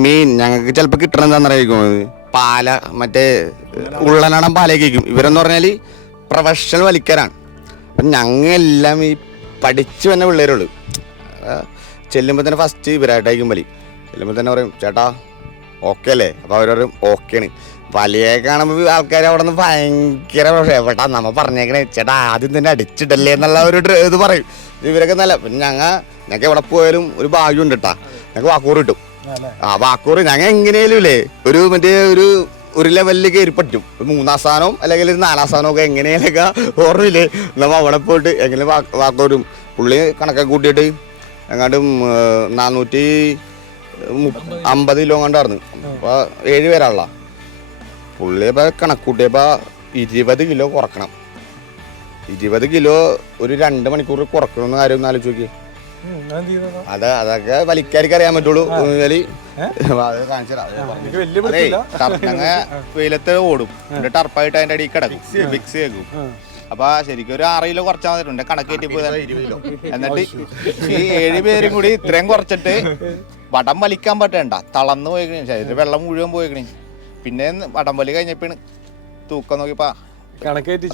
മീൻ ഞങ്ങൾക്ക് ചിലപ്പോൾ കിട്ടണം എന്താണെന്നറിയിക്കും പാല മറ്റേ ഉള്ളനാടൻ പാലേക്ക് വയ്ക്കും. ഇവരെന്ന് പറഞ്ഞാൽ പ്രൊഫഷണൽ വലിക്കാരാണ്. അപ്പം ഞങ്ങളെല്ലാം ഈ പഠിച്ചു വന്ന പിള്ളേരുള്ളൂ. ചെല്ലുമ്പോൾ തന്നെ ഫസ്റ്റ് ഇവരായിട്ടായിരിക്കും വലി. ചെല്ലുമ്പോൾ തന്നെ പറയും ചേട്ടാ ഓക്കെ അല്ലേ? അപ്പോൾ അവർ പറയും ഓക്കെയാണ്. വലിയൊക്കെ കാണുമ്പോൾ ആൾക്കാർ അവിടെ നിന്ന് ഭയങ്കര എവിടാ നമ്മ പറഞ്ഞേക്കണേ ചേട്ടാ ആദ്യം തന്നെ അടിച്ചിട്ടല്ലേ എന്നുള്ള ഒരു ഇത് പറയും. ഇവരൊക്കെ നല്ല. പിന്നെ ഞങ്ങൾക്ക് എവിടെ പോയാലും ഒരു ഭാഗ്യമുണ്ട് കേട്ടാ, ഞങ്ങൾക്ക് വാക്കൂർ കിട്ടും. വാക്കൂർ ഞങ്ങൾ എങ്ങനെയാലും ഇല്ലേ മറ്റേ ഒരു ലെവലിൽ കയറി പറ്റും. 3-ാം സ്ഥാനവും അല്ലെങ്കിൽ 4-ാം സ്ഥാനമൊക്കെ എങ്ങനെയൊക്കെ ഓർമ്മയില്ലേ നമ്മൾ അവിടെ പോയിട്ട് എങ്ങനെ വാക്കൂരും. പുള്ളി കണക്കൊക്കെ കൂട്ടിയിട്ട് എങ്ങാണ്ടും 450 കിലോ കണ്ടായിരുന്നു. അപ്പോൾ 7 പേരാണല്ലോ. പുള്ളി ഇപ്പോൾ കണക്ക് കൂട്ടിയപ്പോൾ 20 കിലോ കുറക്കണം. 20 കിലോ ഒരു 2 മണിക്കൂർ കുറക്കണമെന്ന് കാര്യം ഒന്ന് ആലോചിച്ച് നോക്കി. അതൊക്കെ വലിക്കാർക്ക് അറിയാൻ പറ്റുള്ളൂ. ഞങ്ങൾ വെയിലത്ത് ഓടും, ടർപ്പായിട്ട് അതിന്റെ അടിയിൽ കിടക്കും, ഫിക്സ് കേൾക്കും. അപ്പൊ ശരിക്കും ഒരു 6 കിലോ കുറച്ചാൽ മതിട്ടുണ്ട് കണക്കേറ്റി പോയി. എന്നിട്ട് ഈ 7 പേരും കൂടി ഇത്രയും കുറച്ചിട്ട് വടം വലിക്കാൻ പറ്റണ്ട, തളർന്നു പോയിക്കണേ, ശരീരം വെള്ളം മുഴുവൻ പോയിക്കണേ. പിന്നെ വടം വലി കഴിഞ്ഞപ്പോഴാണ് തൂക്കം നോക്കിയപ്പോ കണക്കേറ്റി